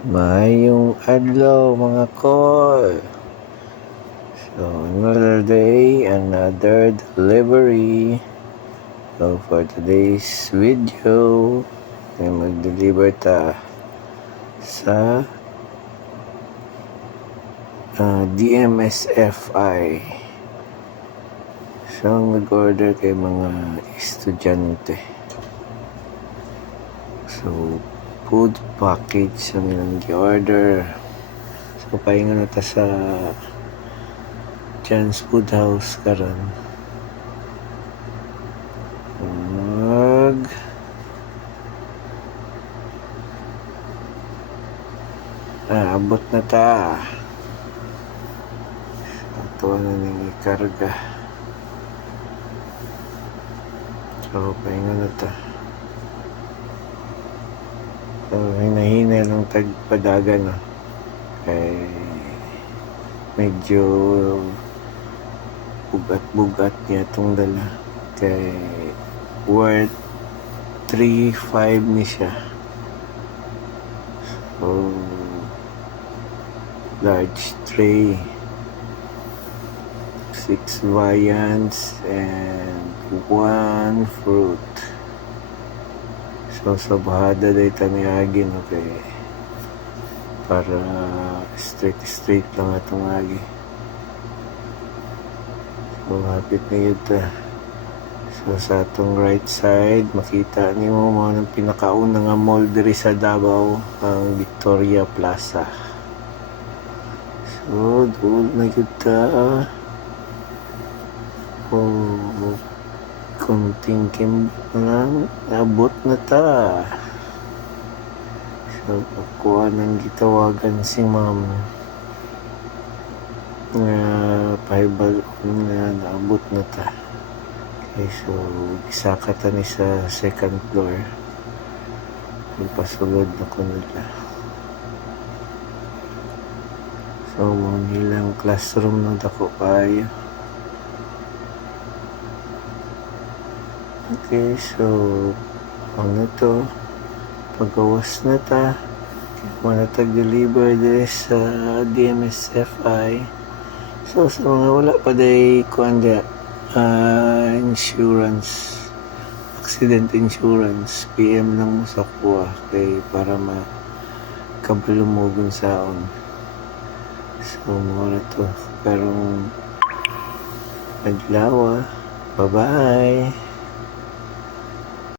Maayong adlaw mga kol. So another day, another delivery. So for today's video, ay mag-deliver ta sa DMSFI. So ang nag-order kay mga estudyante. So food package ang ilang gi-order. So paingon na ta sa Jan's Food House karon. Abot na ta. Ito na nang ikarga. So paingon na ta. So, hinahinay lang tagpadagan, no? Kay medyo bugat-bugat niya itong dala. Kay worth 3.5 ni siya. So, large tray, 6 viands, and 1 fruit. So sa bahada day tani agin, okay, para straight lang atong agi. So hapit na yun ta. So sa atong right side makita nimo mo ng pinakauna nga mall diri sa Davao, ang Victoria Plaza. So doon na yun ta. Kunting kimbot na lang, abot na ta. So ako nang gitawagan si ma'am nga pahibal nga naabot na ta. Okay, so isa ka ta ni sa second floor. Ipasulod na ko nila. So nilang classroom na dako kayo. Okay, so ano to, pagawas na ta, wala tag-deliver din sa DMSFI. So sa mga wala pa day kuanda insurance, accident insurance, PM lang mo sa kuha kay para makabulumugon saon. So mga to, pero naglawa. Bye bye.